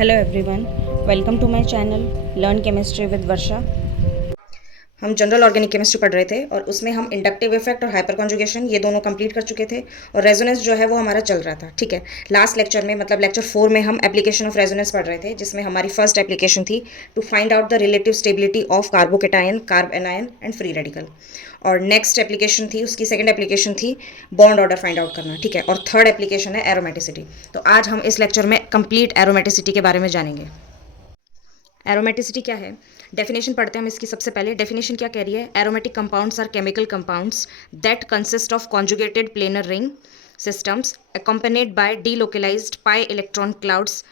Hello everyone, welcome to my channel learn chemistry with Varsha. हम general organic chemistry पढ़ रहे थे और उसमें हम इंडक्टिव इफेक्ट और हाइपर कॉन्जुगेशन ये दोनों कंप्लीट कर चुके थे और रेजोनेंस जो है वो हमारा चल रहा था। ठीक है, लास्ट लेक्चर में मतलब लेक्चर 4 में हम एप्लीकेशन ऑफ रेजोनेंस पढ़ रहे थे, जिसमें हमारी फर्स्ट एप्लीकेशन थी to find out the relative stability of carbocation, carbanion and free radical. और नेक्स्ट एप्लीकेशन थी, उसकी सेकंड एप्लीकेशन थी बॉन्ड ऑर्डर फाइंड आउट करना। ठीक है, और थर्ड एप्लीकेशन है एरोमेटिसिटी। तो आज हम इस लेक्चर में कंप्लीट एरोमेटिसिटी के बारे में जानेंगे। एरोमेटिसिटी क्या है, डेफिनेशन पढ़ते हैं हम इसकी। सबसे पहले डेफिनेशन क्या कह रही है, aromatic compounds are chemical compounds that consist of conjugated planar ring systems accompanied by delocalized pi electron clouds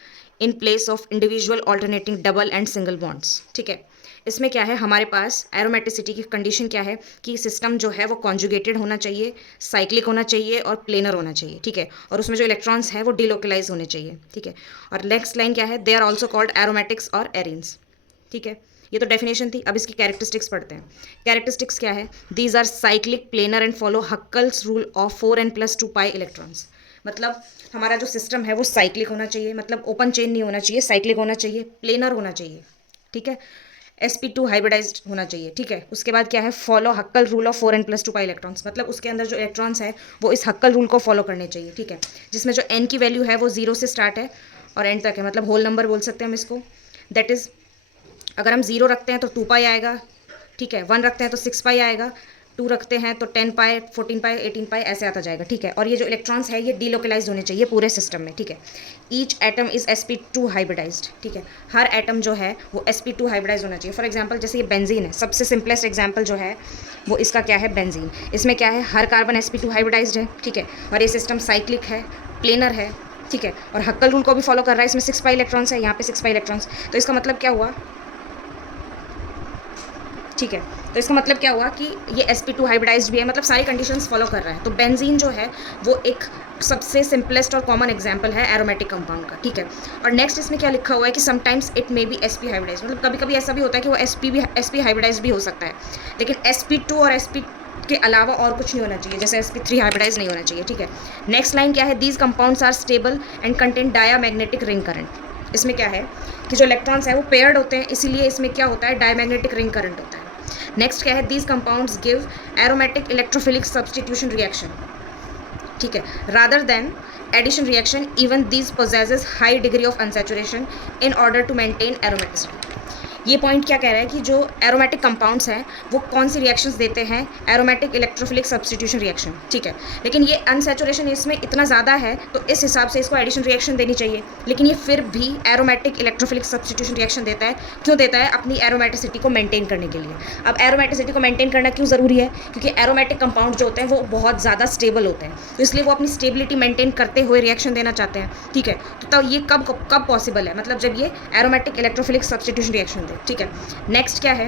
in place of individual alternating double and single bonds। ठीक है, इसमें क्या है, हमारे पास एरोमेटिसिटी की कंडीशन क्या है कि सिस्टम जो है वो कॉन्जुगेटेड होना चाहिए, साइक्लिक होना चाहिए और प्लेनर होना चाहिए। ठीक है, और उसमें जो इलेक्ट्रॉन्स हैं वो डिलोकलाइज होने चाहिए। ठीक है, और नेक्स्ट लाइन क्या है, they are also called aromatics और एरिन्स। ठीक है, ये तो डेफिनेशन थी। अब इसकी कैरेक्टरिस्टिक्स पढ़ते हैं। कैरेक्टरिस्टिक्स क्या है, these are cyclic, planar and follow Huckel's rule of 4n+2 pi electrons. मतलब हमारा जो सिस्टम है वो साइक्लिक होना चाहिए, मतलब ओपन चेन नहीं होना चाहिए, साइक्लिक होना चाहिए, प्लेनर होना चाहिए। ठीक है, sp2 हाइब्रिडाइज्ड होना चाहिए। ठीक है, उसके बाद क्या है, follow हक्कल rule of 4n+2 pi electrons. मतलब उसके अंदर जो इलेक्ट्रॉन्स है वो इस हक्कल रूल को फॉलो करने चाहिए। ठीक है, जिसमें जो n की वैल्यू है वो 0 से स्टार्ट है और एंड तक है, मतलब होल नंबर बोल सकते हैं हम इसको। दैट इज़, अगर हम 0 रखते हैं तो 2 पाई आएगा। ठीक है, 1 रखते हैं तो 6 पाई आएगा, 2 रखते हैं तो 10 पाई, 14 पाई, 18 पाई, ऐसे आता जाएगा। ठीक है, और ये जो इलेक्ट्रॉन्स है ये डीलोकलाइज होने चाहिए पूरे सिस्टम में। ठीक है, each atom is sp2 hybridised. ठीक है, हर एटम जो है वो sp2 हाइब्रिडाइज होना चाहिए। फॉर एग्जांपल जैसे ये बेंजीन है, सबसे सिंपलेस्ट एग्जांपल जो है वो इसका क्या है, बेंजीन। इसमें क्या है, हर कार्बन sp2 हाइब्रिडाइज्ड है। ठीक है, और ये सिस्टम साइक्लिक है, प्लेनर है। ठीक है, और हक्कल रूल को भी फॉलो कर रहा है। इसमें 6 पाई इलेक्ट्रॉन्स है, यहाँ पे 6 पाई इलेक्ट्रॉन्स। तो इसका मतलब क्या हुआ, ठीक है, तो इसका मतलब क्या हुआ कि ये sp2 हाइब्रिडाइज्ड भी है, मतलब सारी कंडीशंस फॉलो कर रहा है। तो बेंजीन जो है वो एक सबसे सिंपलेस्ट और कॉमन एग्जांपल है एरोमेटिक कंपाउंड का। ठीक है, और नेक्स्ट इसमें क्या लिखा हुआ है कि sometimes it may be sp hybridised, मतलब कभी कभी ऐसा भी होता है कि वो sp हाइब्रिडाइज्ड भी हो सकता है, लेकिन sp2 और sp के अलावा और कुछ नहीं होना चाहिए, जैसे sp3 हाइब्रिडाइज नहीं होना चाहिए। ठीक है, नेक्स्ट लाइन क्या है, these compounds are stable and contain diamagnetic ring current. इसमें क्या है कि जो इलेक्ट्रॉन्स है वो पेयर्ड होते हैं, इसीलिए इसमें क्या होता है, डायमैग्नेटिक रिंग करंट होता है। नेक्स्ट क्या है, these compounds give aromatic electrophilic substitution reaction. ठीक है, rather than addition reaction, even these possesses high degree of unsaturation in order to maintain aromaticity. ये पॉइंट क्या कह रहा है कि जो एरोमेटिक कंपाउंड्स हैं वो कौन सी रिएक्शंस देते हैं, एरोमेटिक इलेक्ट्रोफिलिक सब्सटीट्यूशन रिएक्शन। ठीक है, लेकिन ये अनसैचुरेशन इसमें इतना ज़्यादा है तो इस हिसाब से इसको एडिशन रिएक्शन देनी चाहिए, लेकिन ये फिर भी एरोमेटिक इलेक्ट्रोफिलिक सब्सटीट्यूशन रिएक्शन देता है। क्यों देता है, अपनी एरोमेटिसिटी को मेंटेन करने के लिए। अब एरोमेटिसिटी को मेंटेन करना क्यों ज़रूरी है, क्योंकि एरोमेटिक कंपाउंड जो होते हैं वो बहुत ज़्यादा स्टेबल होते हैं, तो इसलिए वो अपनी स्टेबिलिटी मेंटेन करते हुए रिएक्शन देना चाहते हैं। ठीक है, तो तब ये कब पॉसिबल है, मतलब जब ये एरोमेटिक इलेक्ट्रोफिलिक सब्सटीट्यूशन रिएक्शन दे। ठीक है, नेक्स्ट क्या है,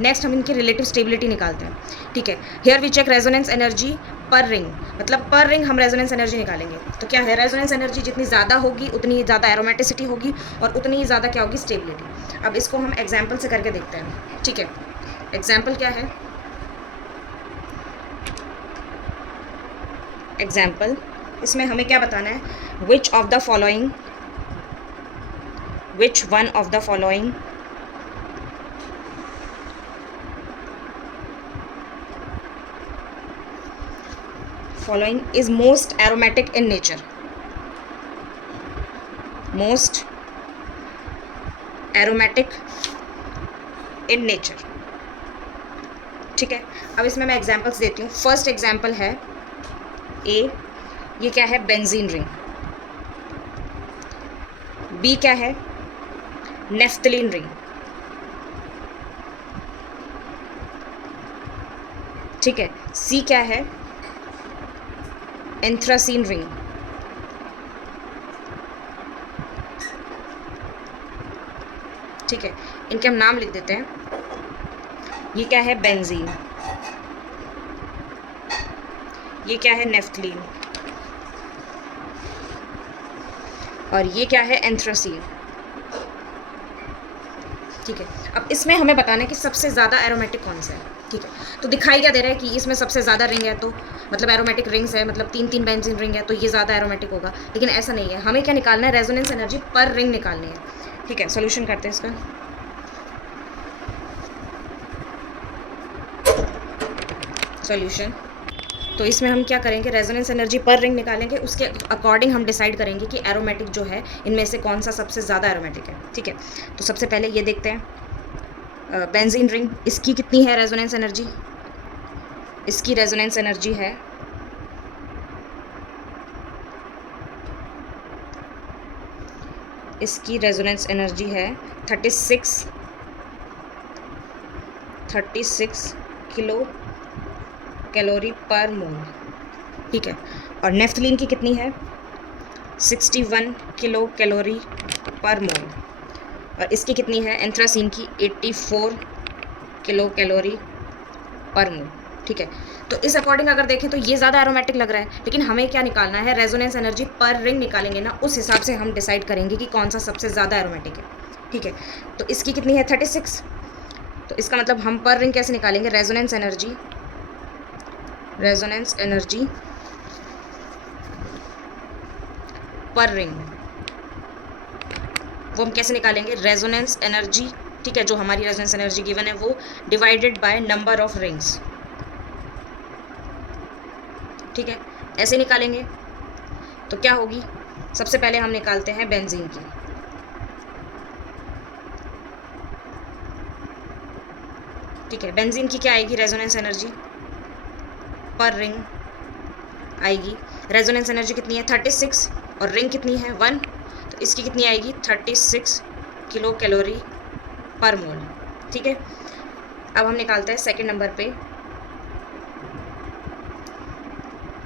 नेक्स्ट हम इनकी रिलेटिव स्टेबिलिटी निकालते हैं। ठीक है, here we check resonance energy per ring, मतलब पर रिंग हम रेजोनेंस एनर्जी निकालेंगे। तो क्या है, रेजोनेंस एनर्जी जितनी ज़्यादा होगी उतनी ही ज़्यादा एरोमेटिसिटी होगी और उतनी ही ज़्यादा क्या होगी, स्टेबिलिटी। अब इसको हम एग्जाम्पल से करके देखते हैं। ठीक है, एग्जाम्पल क्या है, एग्जाम्पल इसमें हमें क्या बताना है, which one of the following following is most aromatic in nature, most aromatic in nature। ठीक है, अब इसमें मैं एग्जांपल्स देती हूँ। फर्स्ट एग्जांपल है ए, ये क्या है, बेंजीन रिंग। बी क्या है, नेफ्थलीन रिंग। ठीक है, सी क्या है, एंथ्रासीन रिंग। ठीक है, इनके हम नाम लिख देते हैं। ये क्या है, बेंजीन। ये क्या है, नेफ्थलीन। और ये क्या है, एंथ्रासीन। ठीक है, अब इसमें हमें बताना है कि सबसे ज़्यादा एरोमेटिक कौन सा है। ठीक है, तो दिखाई क्या दे रहा है कि इसमें सबसे ज़्यादा रिंग है, तो मतलब एरोमेटिक रिंग्स है, मतलब 3 बेंजीन रिंग है, तो ये ज़्यादा एरोमेटिक होगा। लेकिन ऐसा नहीं है, हमें क्या निकालना है, रेजोनेंस एनर्जी पर रिंग निकालनी है। ठीक है, सोल्यूशन करते हैं इसका। सॉल्यूशन, तो इसमें हम क्या करेंगे, रेजोनेंस एनर्जी पर रिंग निकालेंगे, उसके अकॉर्डिंग हम डिसाइड करेंगे कि एरोमेटिक जो है इनमें से कौन सा सबसे ज़्यादा एरोमेटिक है। ठीक है, तो सबसे पहले ये देखते हैं बेंजीन रिंग, इसकी कितनी है रेजोनेंस एनर्जी। इसकी रेजोनेंस एनर्जी है इसकी रेजोनेंस एनर्जी है 36 किलो कैलोरी पर मोल। ठीक है, और नेफ्थलीन की कितनी है, 61 किलो कैलोरी पर मोल। और इसकी कितनी है, एंथ्रासीन की 84 किलो कैलोरी पर मोल। ठीक है, तो इस अकॉर्डिंग अगर देखें तो ये ज़्यादा एरोमेटिक लग रहा है, लेकिन हमें क्या निकालना है, रेजोनेंस एनर्जी पर रिंग निकालेंगे ना, उस हिसाब से हम डिसाइड करेंगे कि कौन सा सबसे ज़्यादा एरोमेटिक है। ठीक है, तो इसकी कितनी है, 36, तो इसका मतलब हम पर रिंग कैसे निकालेंगे, रेजोनेंस एनर्जी पर रिंग, वो हम कैसे निकालेंगे, रेजोनेंस एनर्जी, ठीक है, जो हमारी रेजोनेंस एनर्जी गिवन है वो divided by number of rings. ठीक है, ऐसे निकालेंगे तो क्या होगी, सबसे पहले हम निकालते हैं बेंजीन की। ठीक है, बेंजीन की क्या आएगी, रेजोनेंस एनर्जी पर रिंग आएगी, रेजोनेंस एनर्जी कितनी है 36 और रिंग कितनी है 1, तो इसकी कितनी आएगी 36 किलो कैलोरी पर मोल। ठीक है, अब हम निकालते हैं सेकंड नंबर पे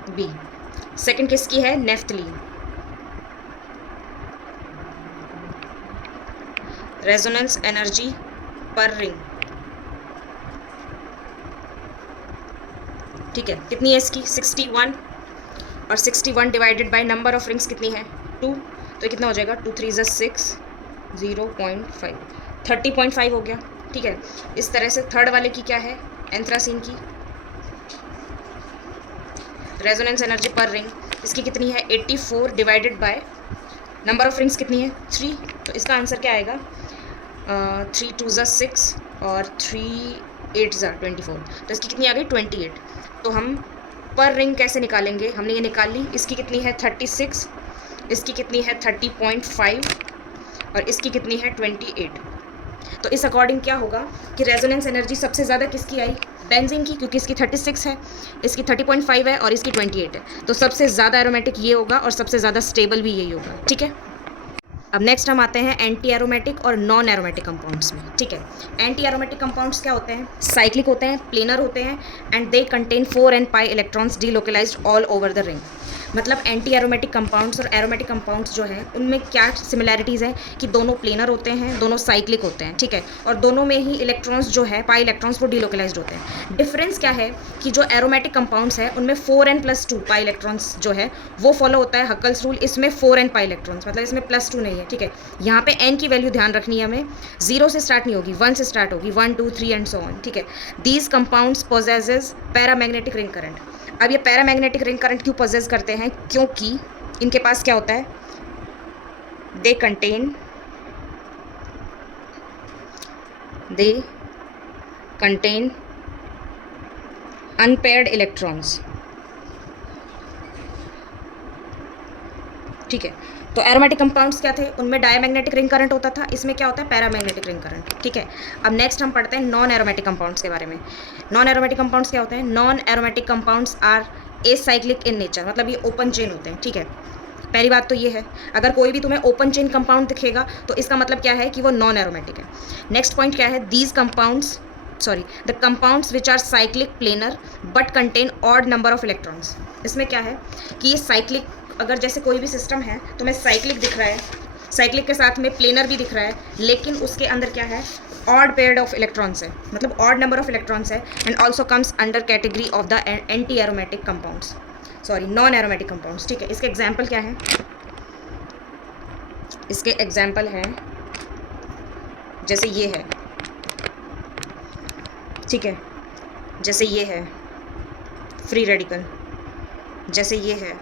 बी। सेकंड किसकी है, naphthalene, resonance energy per ring. ठीक है, कितनी है इसकी 61, और 61 divided by number of rings कितनी है 2, तो ये कितना हो जाएगा 2 3 6 0.5 30.5 हो गया। ठीक है, इस तरह से थर्ड वाले की क्या है, एंथ्रासीन की रेजोनेंस एनर्जी पर रिंग, इसकी कितनी है 84 divided by number of rings कितनी है 3, तो इसका आंसर क्या आएगा 3 2 6 और 3 8 24, तो इसकी कितनी आ गई 28। तो हम पर रिंग कैसे निकालेंगे, हमने ये निकाल ली, इसकी कितनी है 36, इसकी कितनी है 30.5 और इसकी कितनी है 28। तो इस अकॉर्डिंग क्या होगा कि रेजोनेंस एनर्जी सबसे ज़्यादा किसकी आई, बेंजीन की, क्योंकि इसकी 36 है, इसकी 30.5 है और इसकी 28 है, तो सबसे ज़्यादा एरोमेटिक ये होगा और सबसे ज़्यादा स्टेबल भी यही होगा। ठीक है, अब नेक्स्ट हम आते हैं एंटी एरोमेटिक और नॉन एरोमेटिक कंपाउंड्स में। ठीक है, एंटी एरोमेटिक कंपाउंड्स क्या होते हैं, साइक्लिक होते हैं, प्लेनर होते हैं, and they contain 4n pi electrons delocalised all over the ring. मतलब एंटी एरोमेटिक कंपाउंड्स और एरोमेटिक कंपाउंड्स जो हैं उनमें क्या सिमिलैरिटीज़ हैं कि दोनों प्लेनर होते हैं, दोनों साइक्लिक होते हैं। ठीक है, और दोनों में ही इलेक्ट्रॉन्स जो है पाई इलेक्ट्रॉन्स वो डीलोकलाइज्ड होते हैं। डिफरेंस क्या है कि जो एरोमेटिक कंपाउंड्स है उनमें 4n+2 पाई इलेक्ट्रॉन्स जो है वो फॉलो होता है हक्कल्स रूल, इसमें 4n पाई इलेक्ट्रॉन्स, मतलब इसमें +2 नहीं है। ठीक है, यहाँ पे n की वैल्यू ध्यान रखनी है हमें, 0 से स्टार्ट नहीं होगी, 1 से स्टार्ट होगी, 1 2 3 एंड सो ऑन। ठीक है, these compounds possesses paramagnetic ring current. अब ये पैरामैग्नेटिक रिंग करंट क्यों पोजेस करते हैं, क्योंकि इनके पास क्या होता है, दे कंटेन अनपेयर्ड इलेक्ट्रॉन्स। ठीक है, तो एरोमेटिक कंपाउंड्स क्या थे, उनमें डायमैग्नेटिक रिंग करंट होता था, इसमें क्या होता है पैरामैग्नेटिक रिंग करंट। ठीक है, अब नेक्स्ट हम पढ़ते हैं नॉन एरोमेटिक कंपाउंड्स के बारे में। नॉन एरोमेटिक कंपाउंड्स क्या होते हैं, non aromatic compounds are acyclic in nature, मतलब ये ओपन चेन होते हैं। ठीक है, पहली बात तो ये है, अगर कोई भी तुम्हें ओपन चेन कंपाउंड दिखेगा तो इसका मतलब क्या है कि वो नॉन एरोमेटिक है। नेक्स्ट पॉइंट क्या है, these compounds the compounds which are cyclic planar but contain odd number of electrons. इसमें क्या है कि ये साइक्लिक, अगर जैसे कोई भी सिस्टम है तो मैं साइक्लिक दिख रहा है, साइक्लिक के साथ में प्लेनर भी दिख रहा है, लेकिन उसके अंदर क्या है, ऑड पेयर ऑफ इलेक्ट्रॉन्स है, मतलब ऑड नंबर ऑफ इलेक्ट्रॉन्स है, and also comes under category of the anti aromatic compounds, sorry non aromatic compounds. ठीक है, इसके एग्जाम्पल क्या है, इसके एग्जाम्पल हैं जैसे ये है। ठीक है, जैसे ये है फ्री रेडिकल, जैसे ये है,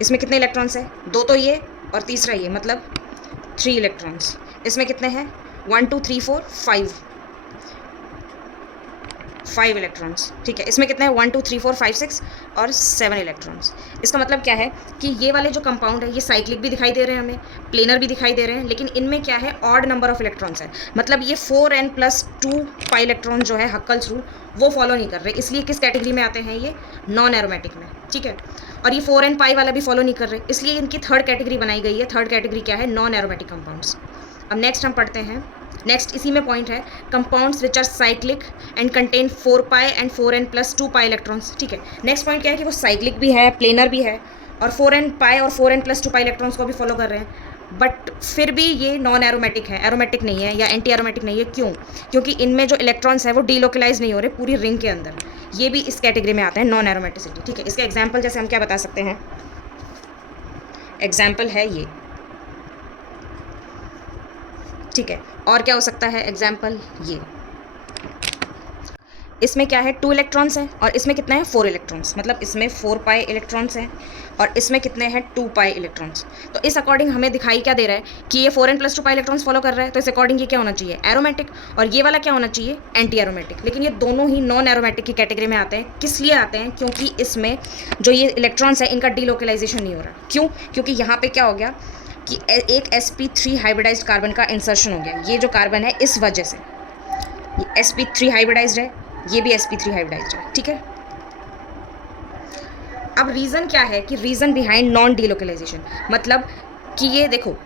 इसमें कितने इलेक्ट्रॉन्स है? 2 तो ये और तीसरा ये, मतलब 3 इलेक्ट्रॉन्स। इसमें कितने हैं? 1 2 3 4 5 इलेक्ट्रॉन्स। ठीक है, इसमें कितने हैं? 1 2 3 4 5 6 और 7 इलेक्ट्रॉन्स। इसका मतलब क्या है कि ये वाले जो कंपाउंड है ये साइक्लिक भी दिखाई दे रहे हैं हमें, प्लेनर भी दिखाई दे रहे हैं, लेकिन इनमें क्या है? ऑड नंबर ऑफ इलेक्ट्रॉन्स है। मतलब ये 4n+2 पाई इलेक्ट्रॉन जो है हक्कल्स रूल वो फॉलो नहीं कर रहे, इसलिए किस कैटेगरी में आते हैं ये? नॉन एरोमेटिक में। ठीक है, और ये 4n पाई वाला भी फॉलो नहीं कर रहे, इसलिए इनकी थर्ड कैटेगरी बनाई गई है। थर्ड कैटेगरी क्या है? Non aromatic compounds. अब नेक्स्ट हम पढ़ते हैं, नेक्स्ट इसी में पॉइंट है compounds which are cyclic and contain 4 pi and 4n+2 pi electrons. ठीक है, नेक्स्ट पॉइंट क्या है कि वो साइक्लिक भी है, प्लेनर भी है, और 4n पाई और 4n+2 पाई इलेक्ट्रॉन्स को भी फॉलो कर रहे हैं, बट फिर भी ये नॉन एरोमेटिक है, एरोमेटिक नहीं है या एंटी एरोमेटिक नहीं है। क्यों? क्योंकि इनमें जो इलेक्ट्रॉन्स है वो डीलोकलाइज नहीं हो रहे पूरी रिंग के अंदर, ये भी इस कैटेगरी में आते हैं, नॉन एरोमेटिसिटी। ठीक है, इसका एग्जाम्पल जैसे हम क्या बता सकते हैं? एग्जाम्पल है ये। ठीक है, और क्या हो सकता है एग्जाम्पल? ये, इसमें क्या है? 2 इलेक्ट्रॉन्स हैं और इसमें कितने हैं? 4 इलेक्ट्रॉन्स, मतलब इसमें 4 पाई इलेक्ट्रॉन्स हैं और इसमें कितने हैं? 2 पाई इलेक्ट्रॉन्स। तो इस अकॉर्डिंग हमें दिखाई क्या दे रहा है कि ये 4n+2 पाई इलेक्ट्रॉन्स फॉलो कर रहा है, तो इस अकॉर्डिंग ये क्या होना चाहिए? एरोमेटिक। और ये वाला क्या होना चाहिए? Anti aromatic. लेकिन ये दोनों ही नॉन एरोमेटिक की कैटेगरी में आते हैं। किस लिए आते हैं? क्योंकि इसमें जो ये इलेक्ट्रॉन्स है इनका डीलोकलाइजेशन नहीं हो रहा। क्यों? क्योंकि यहाँ पर क्या हो गया कि एक sp3 हाइब्रिडाइज्ड कार्बन का इंसर्शन हो गया। ये जो कार्बन है इस वजह से ये sp3 हाइब्रिडाइज्ड है, ये भी sp3 हाइब्रिडाइज्ड है। ठीक है, अब रीज़न क्या है कि रीज़न बिहाइंड नॉन डीलोकलाइजेशन, मतलब कि ये देखो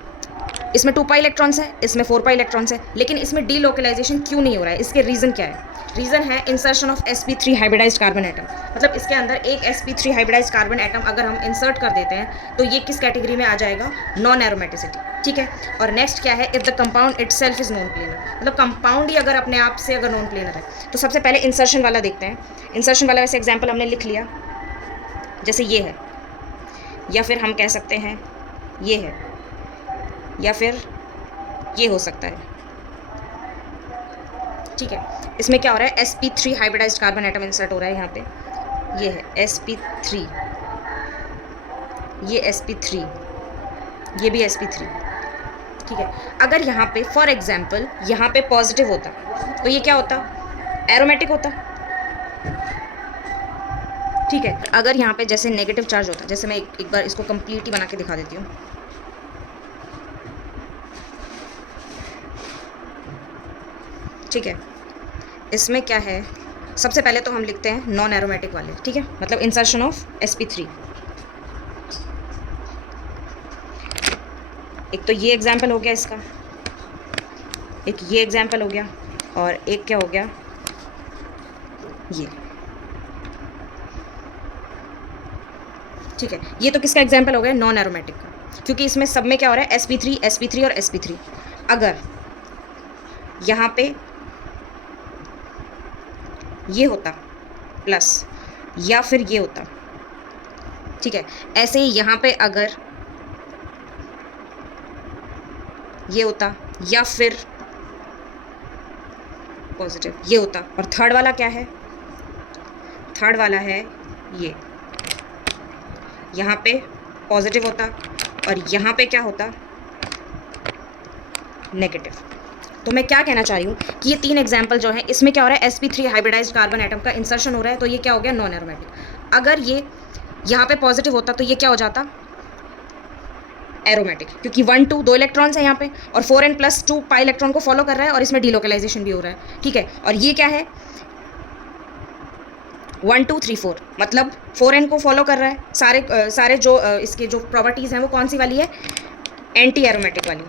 इसमें 2 पाई इलेक्ट्रॉन्स है, इसमें 4 पाई इलेक्ट्रॉन्स है, लेकिन इसमें डीलोकलाइजेशन क्यों नहीं हो रहा है? इसके रीज़न क्या है? रीज़न है insertion of sp3 hybridised carbon atom. मतलब इसके अंदर एक sp3 हाइब्रिडाइज्ड कार्बन एटम अगर हम इंसर्ट कर देते हैं तो ये किस कैटेगरी में आ जाएगा? Non aromaticity. ठीक है, और नेक्स्ट क्या है? If the compound itself is non planar, मतलब कंपाउंड ही अगर अपने आप से अगर नॉन प्लेनर है। तो सबसे पहले इंसर्शन वाला देखते हैं। इंसर्शन वाला वैसे एग्जाम्पल हमने लिख लिया, जैसे ये है, या फिर हम कह सकते हैं ये है, या फिर ये हो सकता है। ठीक है, इसमें क्या हो रहा है? sp3 hybridised carbon atom insert हो रहा है यहाँ पे। ये है sp3, ये sp3, ये भी sp3। ठीक है, अगर यहाँ पे फॉर एग्जाम्पल यहाँ पे पॉजिटिव होता तो ये क्या होता? एरोमेटिक होता। ठीक है, अगर यहाँ पे जैसे नेगेटिव चार्ज होता, जैसे मैं एक बार इसको कंप्लीटली बना के दिखा देती हूँ। ठीक है, इसमें क्या है? सबसे पहले तो हम लिखते हैं नॉन एरोमेटिक वाले। ठीक है, मतलब इंसर्शन ऑफ sp3। एक तो ये एग्जाम्पल हो गया इसका, एक ये एग्जाम्पल हो गया, और एक क्या हो गया? ये। ठीक है, ये तो किसका एग्जाम्पल हो गया? नॉन एरोमेटिक का, क्योंकि इसमें सब में क्या हो रहा है? sp3 sp3 और sp3। अगर यहाँ पे ये होता प्लस या फिर ये होता, ठीक है, ऐसे ही यहाँ पे अगर ये होता या फिर पॉजिटिव ये होता, और थर्ड वाला क्या है? थर्ड वाला है ये, यहाँ पे पॉजिटिव होता और यहाँ पे क्या होता? नेगेटिव। तो मैं क्या कहना चाह रही हूँ कि ये 3 एग्जाम्पल जो है इसमें क्या हो रहा है? sp3 हाइब्रिडाइज्ड कार्बन एटम का इंसर्शन हो रहा है, तो ये क्या हो गया? Non aromatic. अगर ये यहाँ पे पॉजिटिव होता तो ये क्या हो जाता? एरोमेटिक, क्योंकि 1 2 2 इलेक्ट्रॉन्स है यहाँ पे और 4n+2 पाई इलेक्ट्रॉन को फॉलो कर रहा है और इसमें डीलोकलाइजेशन भी हो रहा है। ठीक है, और ये क्या है? 1 2 3 4, मतलब 4n को फॉलो कर रहा है। सारे जो इसके जो प्रॉपर्टीज़ हैं वो कौन सी वाली है? एंटी एरोमेटिक वाली।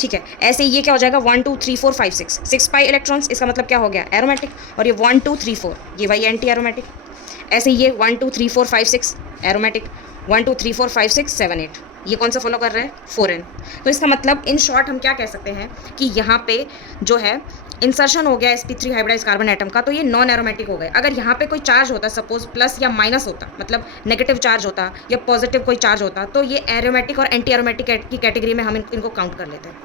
ठीक है, ऐसे ये क्या हो जाएगा? 1 2 3 4 5 6 6 पाई इलेक्ट्रॉन्स, इसका मतलब क्या हो गया? एरोमेटिक। और ये 1 2 3 4 ये वही एंटी एरोमेटिक। ऐसे ये 1 2 3 4 5 6 एरोमेटिक, 1 2 3 4 5 6 7 8 ये कौन सा फॉलो कर रहा है? 4n। तो इसका मतलब इन शॉर्ट हम क्या कह सकते हैं कि यहाँ पे जो है इंसर्शन हो गया sp3 हाइब्रिडाइज्ड कार्बन एटम का, तो ये नॉन एरोमेटिक हो गए। अगर यहाँ पे कोई चार्ज होता, सपोज प्लस या माइनस होता, मतलब नेगेटिव चार्ज होता या पॉजिटिव कोई चार्ज होता, तो ये एरोमेटिक और एंटी एरोमेटिक की कैटेगरी में हम इनको काउंट कर लेते हैं।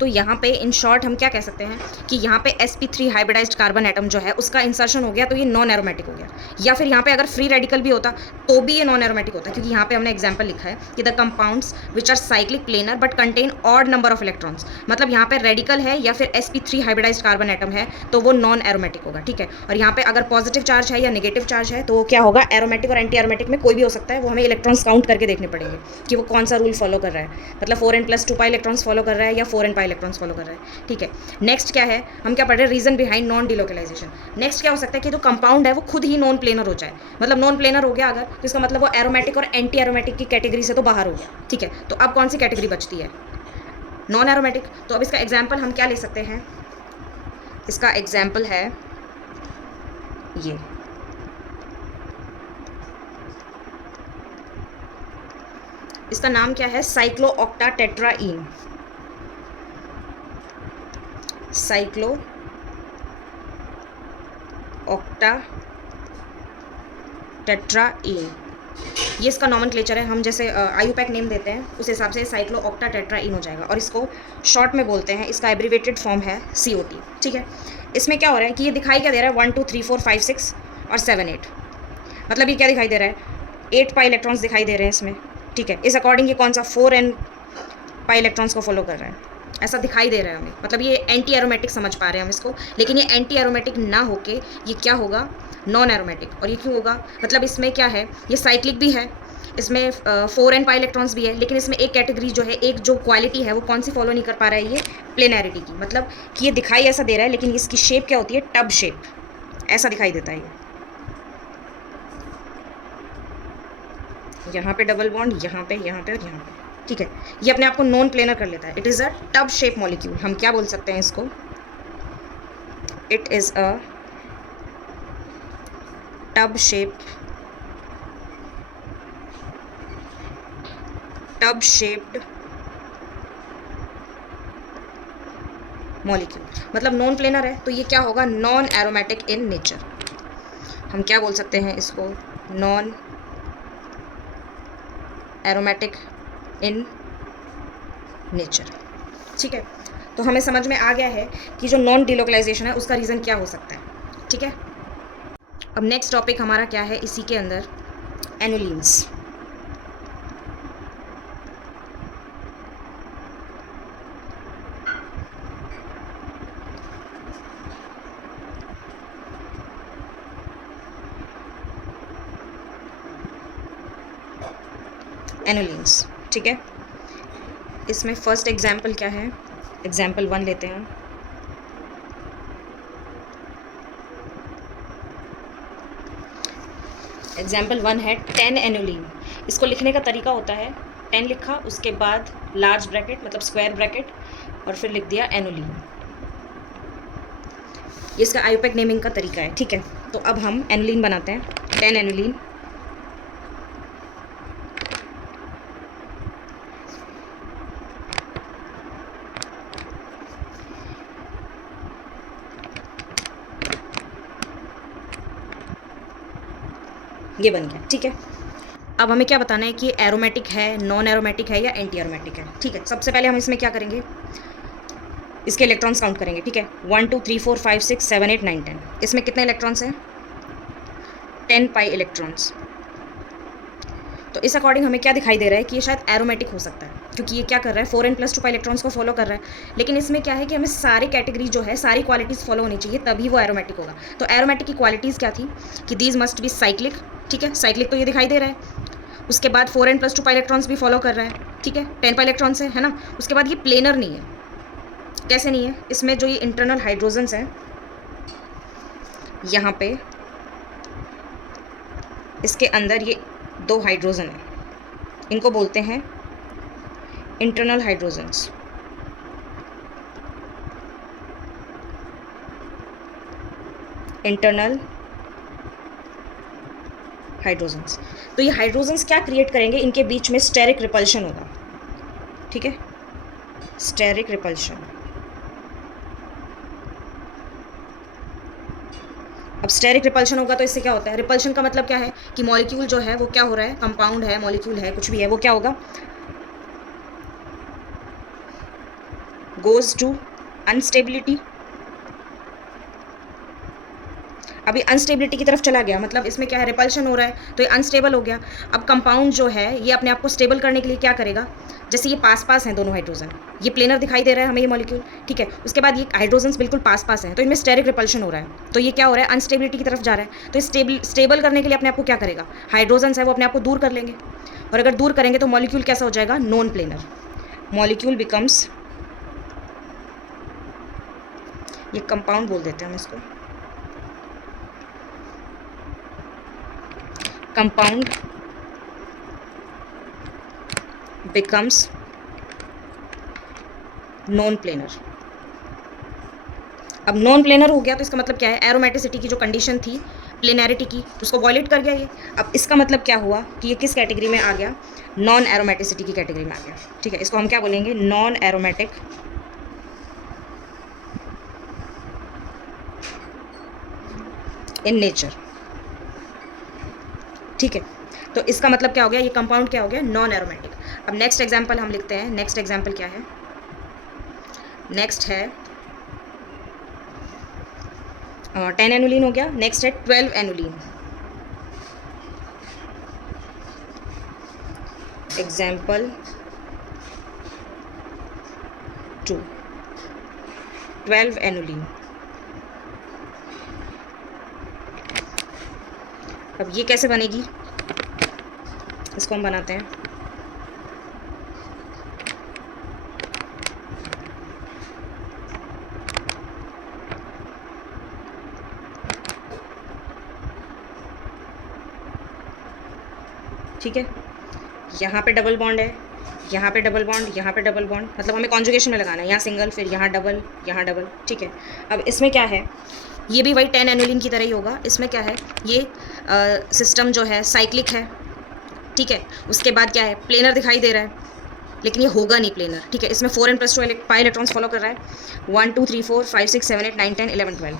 तो यहाँ पे इन शॉर्ट हम क्या कह सकते हैं कि यहाँ पे sp3 हाइब्रिडाइज्ड कार्बन एटम जो है उसका इंसर्शन हो गया, तो ये नॉन एरोमेटिक हो गया। या फिर यहाँ पे अगर फ्री रेडिकल भी होता तो भी ये नॉन एरोमेटिक होता, क्योंकि यहाँ पे हमने एग्जाम्पल लिखा है कि the compounds which are cyclic planar but contain odd number of electrons. मतलब यहाँ पे रेडिकल है या फिर sp3 हाइब्रिडाइज्ड कार्बन एटम है तो वो नॉन एरोमेटिक होगा, ठीक है। और यहाँ पे अगर पॉजिटिव चार्ज है या नेगेटिव चार्ज है तो वो क्या होगा, एरोमेटिक और एंटी एरोमेटिक में कोई भी हो सकता है। वो हमें इलेक्ट्रॉन्स काउंट करके देखने पड़ेंगे कि वो कौन सा रूल फॉलो कर रहा है, मतलब 4n+2 इलेक्ट्रॉन्स फॉलो कर रहा है या 4n इलेक्ट्रॉन्स फॉलो कर रहा है, ठीक है। नेक्स्ट क्या है, हम क्या पढ़ रहे हैं, reason behind non delocalisation. Next क्या हो सकता है कि जो कंपाउंड है वो खुद ही नॉन प्लेनर हो जाए, मतलब नॉन प्लेनर हो गया अगर, तो इसका मतलब वो एरोमेटिक और एंटी एरोमेटिक की कैटेगरी से तो बाहर हो गया, ठीक है। तो अब कौन सी कैटेगरी बचती है, नॉन एरोमेटिक। तो अब इसका एग्जाम्पल हम क्या ले सकते हैं, इसका एग्जाम्पल है ये, इसका नाम क्या है, साइक्लोऑक्टाटेट्राईन। साइक्लोऑक्टाटेट्राईन, ये इसका नॉमेनक्लेचर है। हम जैसे आयुपैक नेम देते हैं उस हिसाब से साइक्लोऑक्टाटेट्राईन हो जाएगा, और इसको शॉर्ट में बोलते हैं, इसका एब्रीवेटेड फॉर्म है COT, ठीक है। इसमें क्या हो रहा है कि ये दिखाई क्या दे रहा है, 1 2 3 4 5 6 और 7 8, मतलब ये क्या दिखाई दे रहा है, 8 पाई इलेक्ट्रॉन्स दिखाई दे रहे हैं इसमें, ठीक है। इस अकॉर्डिंग ये कौन सा 4n पाई इलेक्ट्रॉन्स को फॉलो कर रहा है, ऐसा दिखाई दे रहा है हमें, मतलब ये एंटी एरोमेटिक समझ पा रहे हैं हम इसको। लेकिन ये एंटी एरोमेटिक ना होके ये क्या होगा, नॉन एरोमेटिक। और ये क्यों होगा, मतलब इसमें क्या है, ये साइक्लिक भी है, इसमें 4n पाई इलेक्ट्रॉन्स भी है, लेकिन इसमें एक कैटेगरी जो है, एक जो क्वालिटी है वो कौन सी फॉलो नहीं कर पा रहा है, ये प्लेनैरिटी की। मतलब कि ये दिखाई ऐसा दे रहा है लेकिन इसकी शेप क्या होती है, टब शेप, ऐसा दिखाई देता है ये। यहाँ पे डबल बॉन्ड, यहाँ पे और यहाँ पे, ठीक है। ये अपने आप को नॉन प्लेनर कर लेता है। It is a tub shape molecule. हम क्या बोल सकते हैं इसको, it is a tub shaped molecule. मतलब नॉन प्लेनर है तो ये क्या होगा, नॉन एरोमेटिक इन नेचर। हम क्या बोल सकते हैं इसको, नॉन एरोमेटिक इन नेचर, ठीक है। तो हमें समझ में आ गया है कि जो नॉन डिलोकलाइजेशन है उसका रीज़न क्या हो सकता है, ठीक है। अब नेक्स्ट टॉपिक हमारा क्या है इसी के अंदर, एनुलिन्स। एनुलिन्स, ठीक है। इसमें फर्स्ट एग्जाम्पल क्या है, एग्जाम्पल 1 लेते हैं। एग्जाम्पल 1 है 10 एनुलिन। इसको लिखने का तरीका होता है, 10 लिखा, उसके बाद लार्ज ब्रैकेट मतलब स्क्वायर ब्रैकेट, और फिर लिख दिया एनुलिन। ये इसका आयुपैक नेमिंग का तरीका है, ठीक है। तो अब हम एनुलिन बनाते हैं, 10 एनुलिन। ये बन गया, ठीक है। अब हमें क्या बताना है कि एरोमेटिक है, नॉन एरोमेटिक है या एंटी एरोमेटिक है, ठीक है। सबसे पहले हम इसमें क्या करेंगे, इसके इलेक्ट्रॉन्स काउंट करेंगे, ठीक है। 1 2 3 4 5 6 7 8 9 10। इसमें कितने इलेक्ट्रॉन्स हैं, 10 पाई इलेक्ट्रॉन्स। तो इस अकॉर्डिंग हमें क्या दिखाई दे रहा है कि ये शायद एरोमेटिक हो सकता है, क्योंकि ये क्या कर रहा है, 4n+2 पाई इलेक्ट्रॉन्स को फॉलो कर रहा है। लेकिन इसमें क्या है कि हमें सारी कैटेगरी जो है, सारी क्वालिटीज़ फॉलो होनी चाहिए, तभी वो एरोमेटिक होगा। तो एरोमेटिक की क्वालिटीज़ क्या थी कि दीज मस्ट बी साइक्लिक, ठीक है। साइक्लिक तो ये दिखाई दे रहा है। उसके बाद 4n+2 पाई इलेक्ट्रॉन्स भी फॉलो कर रहा है, ठीक है, 10 पाई इलेक्ट्रॉन्स है ना। उसके बाद ये प्लेनर नहीं है। कैसे नहीं है, इसमें जो ये इंटरनल हाइड्रोजन्स हैं यहाँ पे, इसके अंदर ये 2 हाइड्रोजन है, इनको बोलते हैं इंटरनल हाइड्रोजन्स। Internal hydrogens. तो ये हाइड्रोजन्स क्या क्रिएट करेंगे, इनके बीच में स्टेरिक रिपल्शन होगा, ठीक है, स्टेरिक रिपल्शन। अब स्टेरिक रिपल्शन होगा तो इससे क्या होता है, रिपल्शन का मतलब क्या है कि मॉलिक्यूल जो है वो क्या हो रहा है, कंपाउंड है, मॉलिक्यूल है, कुछ भी है, वो क्या होगा, गोज टू अनस्टेबिलिटी। अभी अनस्टेबिलिटी की तरफ चला गया, मतलब इसमें क्या है, रिपल्शन हो रहा है, तो ये अनस्टेबल हो गया। अब कंपाउंड जो है ये अपने आप को स्टेबल करने के लिए क्या करेगा, जैसे ये पास पास हैं दोनों हाइड्रोजन, ये प्लेनर दिखाई दे रहा है हमें ये मॉलिक्यूल, ठीक है। उसके बाद ये हाइड्रोजन बिल्कुल पास पास हैं, तो इनमें स्टेरिक रिपल्शन हो रहा है, तो ये क्या हो रहा है, अनस्टेबिलिटी की तरफ जा रहा है। तो स्टेबल करने के लिए अपने आप को क्या करेगा, हाइड्रोजन है वो अपने आप को दूर कर लेंगे, और अगर दूर करेंगे तो मॉलिक्यूल कैसा हो जाएगा, नॉन प्लेनर। मॉलिक्यूल बिकम्स, ये कंपाउंड बोल देते हैं हम इसको, कंपाउंड बिकम्स नॉन प्लेनर। अब नॉन प्लेनर हो गया तो इसका मतलब क्या है, एरोमेटिसिटी की जो कंडीशन थी प्लेनैरिटी की, उसको वॉयलेट कर गया ये। अब इसका मतलब क्या हुआ कि ये किस कैटेगरी में आ गया, नॉन एरोमेटिसिटी की कैटेगरी में आ गया, ठीक है। इसको हम क्या बोलेंगे, नॉन एरोमेटिक इन नेचर, ठीक है। तो इसका मतलब क्या हो गया, ये कंपाउंड क्या हो गया, नॉन एरोमेटिक। अब नेक्स्ट एग्जाम्पल हम लिखते हैं, नेक्स्ट एग्जाम्पल क्या है, नेक्स्ट है 10 एनुलिन हो गया, नेक्स्ट है 12 एनुलिन। Example 2, 12 annulene. अब ये कैसे बनेगी, इसको हम बनाते हैं, ठीक है। यहाँ पे डबल बॉन्ड है, यहाँ पे डबल बॉन्ड, यहाँ पे डबल बॉन्ड, मतलब हमें कॉन्जुगेशन में लगाना है, यहाँ सिंगल, फिर यहाँ डबल, ठीक है। अब इसमें क्या है, ये भी वही 10 एनुलिन की तरह ही होगा। इसमें क्या है, ये सिस्टम जो है साइक्लिक है, ठीक है। उसके बाद क्या है, प्लेनर दिखाई दे रहा है, लेकिन ये होगा नहीं प्लेनर, ठीक है। इसमें 4n+2 पाई इलेक्ट्रॉन्स फॉलो कर रहा है, 1 2 3 4 5 6 7 8 9 10 11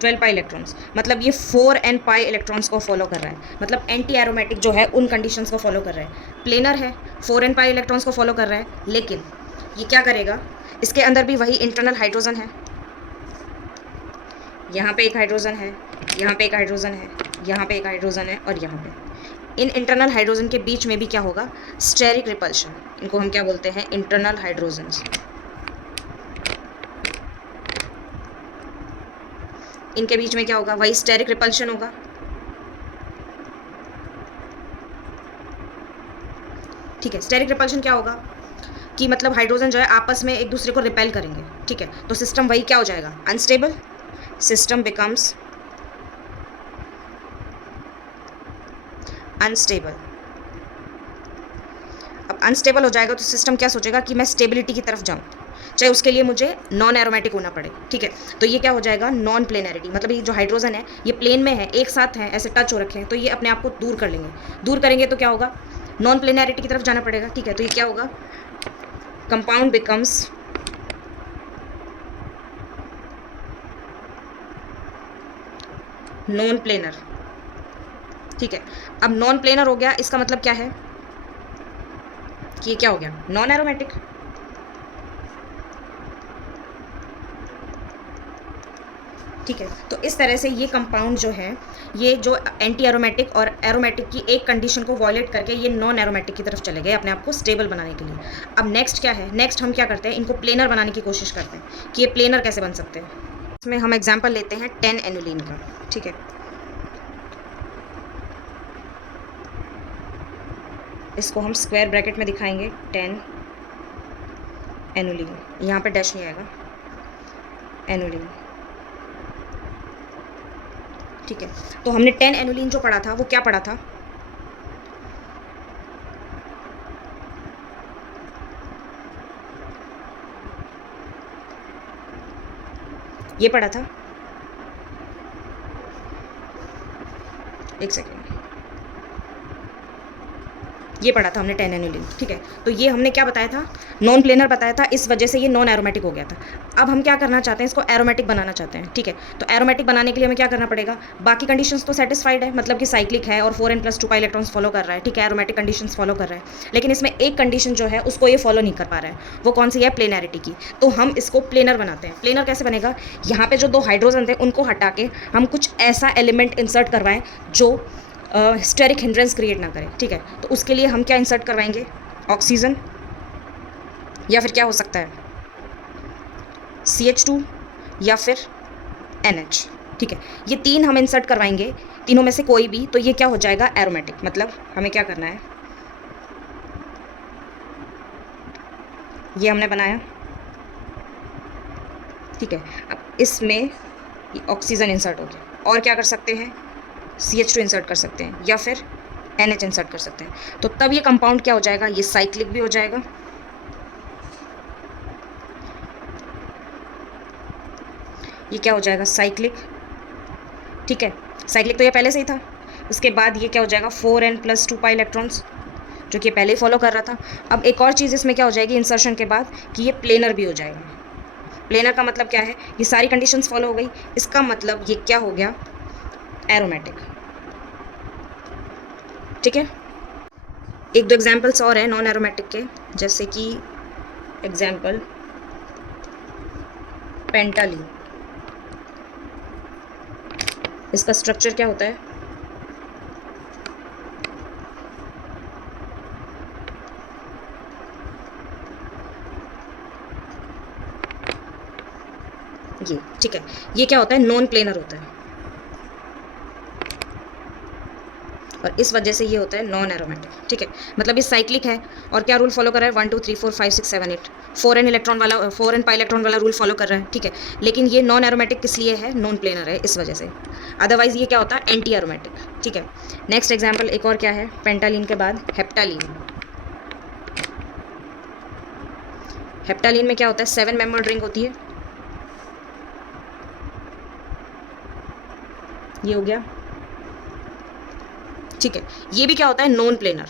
12 पाई इलेक्ट्रॉन्स, मतलब ये 4n पाई इलेक्ट्रॉन्स को फॉलो कर रहा है, मतलब एंटी एरोमेटिक जो है उन कंडीशंस को फॉलो कर रहा है। प्लेनर है, 4n पाई इलेक्ट्रॉन्स को फॉलो कर रहा है, लेकिन ये क्या करेगा, इसके अंदर भी वही इंटरनल हाइड्रोजन है, यहाँ पे एक हाइड्रोजन है, यहाँ पे एक हाइड्रोजन है, यहाँ पे एक हाइड्रोजन है, और यहाँ पे इन इंटरनल हाइड्रोजन के बीच में भी क्या होगा, स्टेरिक रिपल्शन। इनको हम क्या बोलते हैं, इंटरनल हाइड्रोजन्स। इनके बीच में क्या होगा, वही स्टेरिक रिपल्शन होगा, ठीक है। स्टेरिक रिपल्शन क्या होगा कि मतलब हाइड्रोजन जो है आपस में एक दूसरे को रिपेल करेंगे, ठीक है। तो सिस्टम वही क्या हो जाएगा, अनस्टेबल, सिस्टम बिकम्स अनस्टेबल। अब अनस्टेबल हो जाएगा तो सिस्टम क्या सोचेगा कि मैं स्टेबिलिटी की तरफ जाऊं, चाहे उसके लिए मुझे नॉन एरोमेटिक होना पड़े, ठीक है। तो ये क्या हो जाएगा, नॉन प्लेनैरिटी, मतलब ये जो हाइड्रोजन है ये प्लेन में है, एक साथ हैं, ऐसे टच हो रखे हैं, तो ये अपने आप को दूर कर लेंगे। दूर करेंगे तो क्या होगा, नॉन प्लेनैरिटी की तरफ जाना पड़ेगा, ठीक है। तो ये क्या होगा, कंपाउंड बिकम्स नॉन प्लेनर, ठीक है। अब नॉन प्लेनर हो गया, इसका मतलब क्या है कि ये क्या हो गया, नॉन एरोमेटिक, ठीक है। तो इस तरह से ये कंपाउंड जो है, ये जो एंटी एरोमेटिक और एरोमेटिक की एक कंडीशन को वॉयलेट करके ये नॉन एरोमेटिक की तरफ चले गए अपने आप को स्टेबल बनाने के लिए। अब नेक्स्ट क्या है, नेक्स्ट हम क्या करते हैं, इनको प्लेनर बनाने की कोशिश करते हैं कि ये प्लेनर कैसे बन सकते हैं। इसमें हम एग्जाम्पल लेते हैं 10 एनुलिन का, ठीक है। इसको हम स्क्वायर ब्रैकेट में दिखाएंगे, 10 एनुलिन, यहाँ पे डैश नहीं आएगा, एनुलिन, ठीक है। तो हमने 10 एनुलिन जो पढ़ा था वो क्या पढ़ा था, ये पढ़ा था, एक सेकेंड, ये पढ़ा था हमने 10 एनुलिन, ठीक है। तो ये हमने क्या बताया था, नॉन प्लेनर बताया था, इस वजह से ये नॉन एरोमेटिक हो गया था। अब हम क्या करना चाहते हैं, इसको एरोमेटिक बनाना चाहते हैं, ठीक है। तो एरोमेटिक बनाने के लिए हमें क्या करना पड़ेगा, बाकी कंडीशंस तो सेटिस्फाइड है, मतलब कि साइक्लिक है और 4n+2 पाई इलेक्ट्रॉन्स फॉलो कर रहा है, ठीक है, एरोमेटिक कंडीशंस फॉलो कर रहा है। लेकिन इसमें एक कंडीशन जो है उसको ये फॉलो नहीं कर पा रहा है, वो कौन सी है, प्लेनैरिटी की। तो हम इसको प्लेनर बनाते हैं। प्लेनर कैसे बनेगा, यहाँ पे जो 2 हाइड्रोजन थे उनको हटा के हम कुछ ऐसा एलिमेंट इंसर्ट करवाएं जो स्टेरिक हिंड्रेंस क्रिएट ना करे, ठीक है। तो उसके लिए हम क्या इंसर्ट करवाएंगे, ऑक्सीजन, या फिर क्या हो सकता है CH2, या फिर NH, ठीक है। ये 3 हम इंसर्ट करवाएंगे, तीनों में से कोई भी, तो ये क्या हो जाएगा, एरोमेटिक। मतलब हमें क्या करना है, ये हमने बनाया, ठीक है। अब इसमें ऑक्सीजन इंसर्ट हो गया, और क्या कर सकते हैं, CH2 इंसर्ट कर सकते हैं, या फिर NH इंसर्ट कर सकते हैं। तो तब ये कंपाउंड क्या हो जाएगा, ये साइक्लिक भी हो जाएगा, ये क्या हो जाएगा, साइक्लिक, ठीक है। साइक्लिक तो ये पहले से ही था। उसके बाद ये क्या हो जाएगा, 4n+2 पाई इलेक्ट्रॉन्स, जो कि पहले ही फॉलो कर रहा था। अब एक और चीज़ इसमें क्या हो जाएगी इंसर्शन के बाद, कि ये प्लेनर भी हो जाएगा। प्लेनर का मतलब क्या है, ये सारी कंडीशंस फॉलो हो गई, इसका मतलब ये क्या हो गया, एरोमेटिक, ठीक है। 1-2 एग्जाम्पल्स और हैं नॉन एरोमेटिक के, जैसे कि एग्जाम्पल पेंटालीन। इसका स्ट्रक्चर क्या होता है, ये, ठीक है। ये क्या होता है, नॉन प्लेनर होता है, और इस वजह से ये होता है नॉन एरोमेटिक, ठीक है। मतलब ये साइक्लिक है, और क्या रूल फॉलो कर रहा है, 1 2 3 4 5 6 7 8 4n इलेक्ट्रॉन वाला, 4n पाई इलेक्ट्रॉन वाला रूल फॉलो कर रहा है, ठीक है। लेकिन ये नॉन एरोमेटिक किस लिए है, नॉन प्लेनर है, इस वजह से। अदरवाइज ये क्या होता है, एंटी एरोमेटिक, ठीक है। नेक्स्ट एग्जाम्पल एक और क्या है, पेंटालीन के बाद हेप्टालीन। हेप्टालीन में क्या होता है, 7 मेंबर्ड रिंग होती है, ये हो गया, ठीक है। ये भी क्या होता है, नॉन प्लेनर।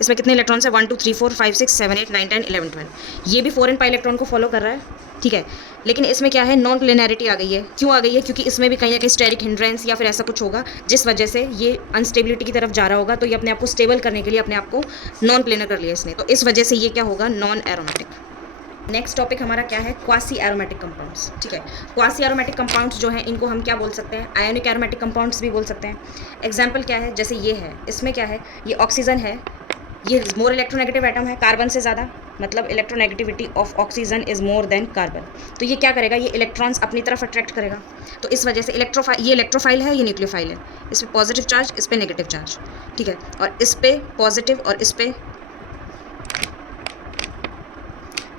इसमें कितने इलेक्ट्रॉन्स है, 1 2 3 4 5 6 7 8 9 10 11 12। ये भी 4n पाई इलेक्ट्रॉन को फॉलो कर रहा है, ठीक है। लेकिन इसमें क्या है, नॉन प्लेनैरिटी आ गई है। क्यों आ गई है, क्योंकि इसमें भी कहीं ना कहीं स्टेरिक हिंड्रेंस या फिर ऐसा कुछ होगा, जिस वजह से ये अनस्टेबिलिटी की तरफ जा रहा होगा। तो ये अपने आप को स्टेबल करने के लिए अपने आप को नॉन प्लेनर कर लिया इसने, तो इस वजह से ये क्या होगा, नॉन एरोमेटिक। नेक्स्ट टॉपिक हमारा क्या है, क्वासी एरोमेटिक कंपाउंड्स, ठीक है। क्वासी एरोमेटिक कंपाउंड्स जो हैं इनको हम क्या बोल सकते हैं, आयोनिक एरोमेटिक कंपाउंड्स भी बोल सकते हैं। एग्जाम्पल क्या है, जैसे ये है, इसमें क्या है, ये ऑक्सीजन है, ये मोर इलेक्ट्रोनेगेटिव एटम है कार्बन से ज़्यादा, मतलब electronegativity of oxygen is more than carbon. तो ये क्या करेगा, ये इलेक्ट्रॉन्स अपनी तरफ अट्रैक्ट करेगा। तो इस वजह से ये इलेक्ट्रोफाइल है, ये न्यूक्लियोफाइल है। इस पर पॉजिटिव चार्ज, इस पर नेगेटिव चार्ज, ठीक है। और इस पर पॉजिटिव और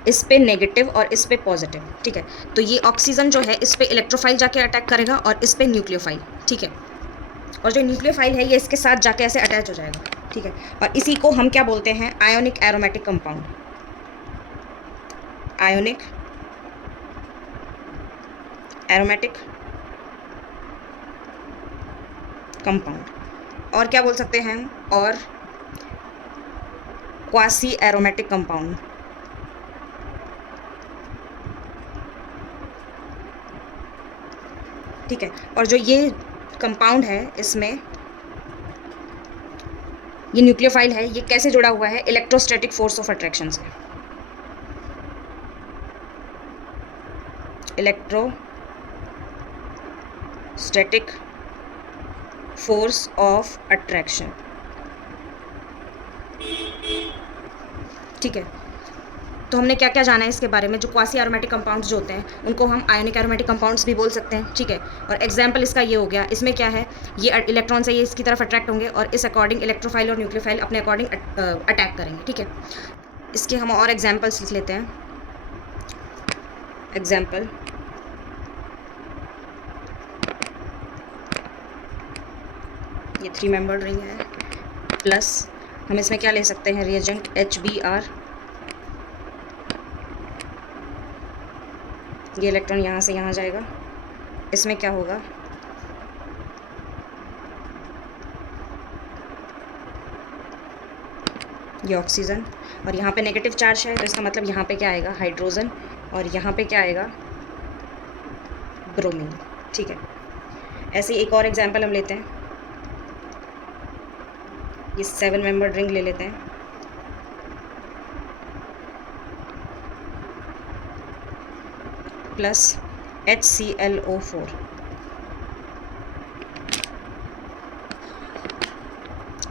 इस पे नेगेटिव और इस पे पॉजिटिव, ठीक है। तो ये ऑक्सीजन जो है इस पे इलेक्ट्रोफाइल जाके अटैक करेगा, और इस पे न्यूक्लियोफाइल, ठीक है। और जो न्यूक्लियोफाइल है ये इसके साथ जाके ऐसे अटैच हो जाएगा, ठीक है। और इसी को हम क्या बोलते हैं, ionic aromatic compound, ionic aromatic compound. और क्या बोल सकते हैं हम, और क्वासी एरोमेटिक कंपाउंड, ठीक है। और जो ये कंपाउंड है इसमें ये न्यूक्लियोफाइल है, ये कैसे जुड़ा हुआ है, इलेक्ट्रोस्टैटिक फोर्स ऑफ अट्रैक्शन से, इलेक्ट्रोस्टैटिक फोर्स ऑफ अट्रैक्शन, ठीक है। तो हमने क्या क्या जाना है इसके बारे में, जो क्वासी एरोमेटिक कंपाउंड्स जो होते हैं उनको हम आयोनिक एरोमेटिक कंपाउंड्स भी बोल सकते हैं, ठीक है। और एग्जांपल इसका ये हो गया, इसमें क्या है, ये इलेक्ट्रॉन्स है, ये इसकी तरफ अट्रैक्ट होंगे और इस अकॉर्डिंग इलेक्ट्रोफाइल और न्यूक्लियोफाइल अपने अकॉर्डिंग अटैक करेंगे, ठीक है। इसके हम और एग्जाम्पल्स लिख लेते हैं। एग्जाम्पल, ये 3 मेंबर्ड रिंग है, प्लस हम इसमें क्या ले सकते हैं, रिएजेंट HBr। ये इलेक्ट्रॉन यहाँ से यहाँ जाएगा, इसमें क्या होगा, ये ऑक्सीजन, और यहाँ पे नेगेटिव चार्ज है तो इसका मतलब यहाँ पे क्या आएगा, हाइड्रोजन, और यहाँ पे क्या आएगा, ब्रोमीन। ठीक है, ऐसे एक और एग्जांपल हम लेते हैं, ये 7 मेंबर रिंग ले लेते हैं। प्लस HClO4,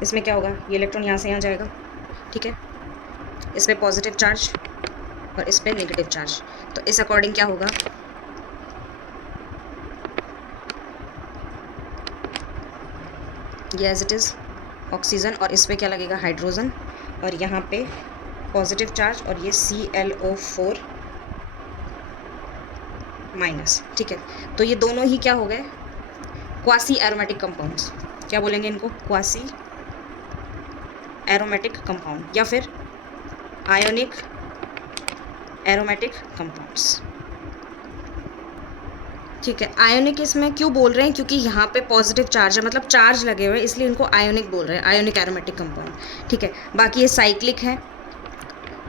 इसमें क्या होगा, ये इलेक्ट्रॉन यहाँ से यहाँ जाएगा। ठीक है, इस पर पॉजिटिव चार्ज और इस पर नेगेटिव चार्ज, तो इस अकॉर्डिंग क्या होगा, ये एज इट इज़ ऑक्सीजन, और इस पर क्या लगेगा, हाइड्रोजन, और यहाँ पे पॉजिटिव चार्ज और ये ClO4 माइनस। ठीक है, तो ये दोनों ही क्या हो गए, क्वासी एरोमेटिक कंपाउंड्स। क्या बोलेंगे इनको, क्वासी एरोमेटिक कंपाउंड या फिर आयोनिक एरोमेटिक कंपाउंड्स। ठीक है, आयोनिक इसमें क्यों बोल रहे हैं, क्योंकि यहाँ पे पॉजिटिव चार्ज है, मतलब चार्ज लगे हुए हैं, इसलिए इनको आयोनिक बोल रहे हैं, आयोनिक एरोमेटिक कंपाउंड। ठीक है, बाकी ये साइक्लिक है।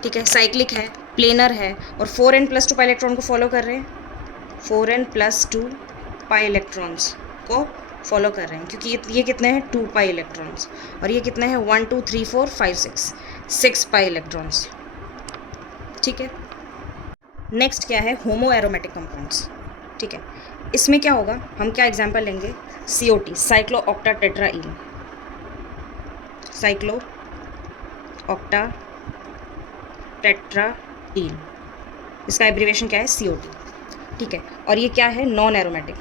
ठीक है, साइक्लिक है, प्लेनर है, और 4n+2 पाई इलेक्ट्रॉन को फॉलो कर रहे हैं, 4n+2 पाई इलेक्ट्रॉन्स को फॉलो कर रहे हैं, क्योंकि ये कितने हैं, 2 पाई इलेक्ट्रॉन्स, और ये कितने हैं, 1 2 3 4 5 6 पाई इलेक्ट्रॉन्स। ठीक है, नेक्स्ट क्या है, होमो एरोमेटिक कंपाउंड्स। ठीक है, इसमें क्या होगा, हम क्या एग्जांपल लेंगे, COT, cyclooctatetraene, cyclooctatetraene, इसका एब्रीवेशन क्या है, COT। ठीक है, और ये क्या है, नॉन एरोमेटिक।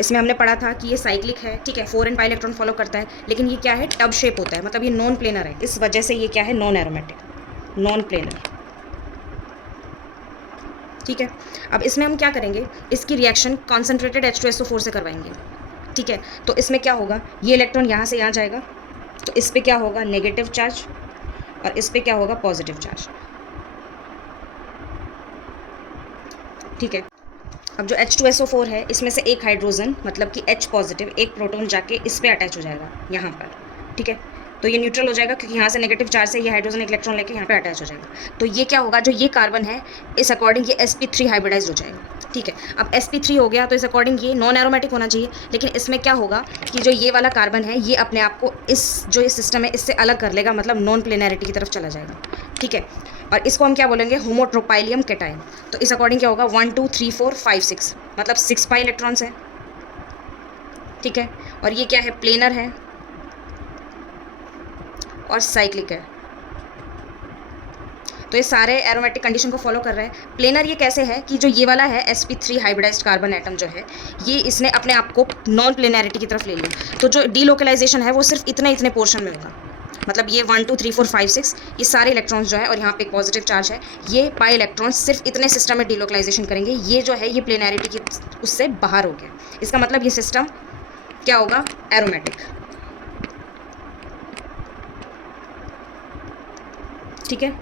इसमें हमने पढ़ा था कि ये साइक्लिक है। ठीक है, 4n पाई इलेक्ट्रॉन फॉलो करता है, लेकिन ये क्या है, टब शेप होता है, मतलब ये नॉन प्लेनर है, इस वजह से ये क्या है, नॉन एरोमेटिक, नॉन प्लेनर। ठीक है, अब इसमें हम क्या करेंगे, इसकी रिएक्शन कॉन्सेंट्रेटेड H2SO4 से करवाएंगे। ठीक है, तो इसमें क्या होगा, ये इलेक्ट्रॉन यहाँ से यहाँ जाएगा, तो इस पर क्या होगा, नेगेटिव चार्ज, और इस पर क्या होगा, पॉजिटिव चार्ज। ठीक है, अब जो H2SO4 है, इसमें से एक हाइड्रोजन, मतलब कि H पॉजिटिव, एक प्रोटॉन जाके इस पर अटैच हो जाएगा यहाँ पर। ठीक है, तो ये न्यूट्रल हो जाएगा, क्योंकि यहाँ से नेगेटिव चार्ज से ये हाइड्रोजन एक इलेक्ट्रॉन लेके यहाँ पे अटैच हो जाएगा। तो ये क्या होगा, जो ये कार्बन है, इस अकॉर्डिंग ये sp3 हाइब्रिडाइज हो जाएगा। ठीक है, अब sp3 हो गया, तो इस अकॉर्डिंग ये नॉन एरोमेटिक होना चाहिए, लेकिन इसमें क्या होगा कि जो ये वाला कार्बन है, ये अपने आप को इस जो ये सिस्टम है इससे अलग कर लेगा, मतलब नॉन प्लेनैरिटी की तरफ चला जाएगा। ठीक है, और इसको हम क्या बोलेंगे, होमोट्रोपाइलियम कैटायन। तो इस अकॉर्डिंग क्या होगा, 1 2 3 4 5 6, मतलब 6 पाई इलेक्ट्रॉन्स है। ठीक है, और ये क्या है, प्लेनर है और साइक्लिक है, तो ये सारे एरोमेटिक कंडीशन को फॉलो कर रहे हैं। प्लेनर ये कैसे है कि जो ये वाला है sp3 हाइब्रिडाइज्ड कार्बन एटम जो है, ये इसने अपने आप को नॉन प्लेनैरिटी की तरफ ले लिया, तो जो डीलोकलाइजेशन है वो सिर्फ इतने पोर्शन में होगा, मतलब ये 1 2 3 4 5 6 ये सारे इलेक्ट्रॉन्स जो है, और यहाँ पे एक पॉजिटिव चार्ज है, ये पाई इलेक्ट्रॉन्स सिर्फ इतने सिस्टम में डीलोकलाइजेशन करेंगे, ये जो है ये प्लेनैरिटी की उससे बाहर हो गया। इसका मतलब ये सिस्टम क्या होगा, एरोमेटिक। ठीक है,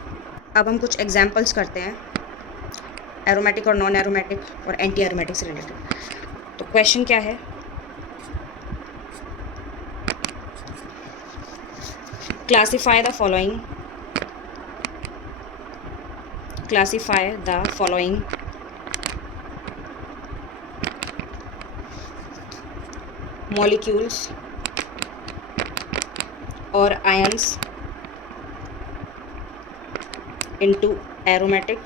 अब हम कुछ एग्जाम्पल्स करते हैं एरोमेटिक और नॉन एरोमेटिक और एंटी एरोमेटिक से रिलेटेड। तो क्वेश्चन क्या है, classify the following molecules or ions into aromatic,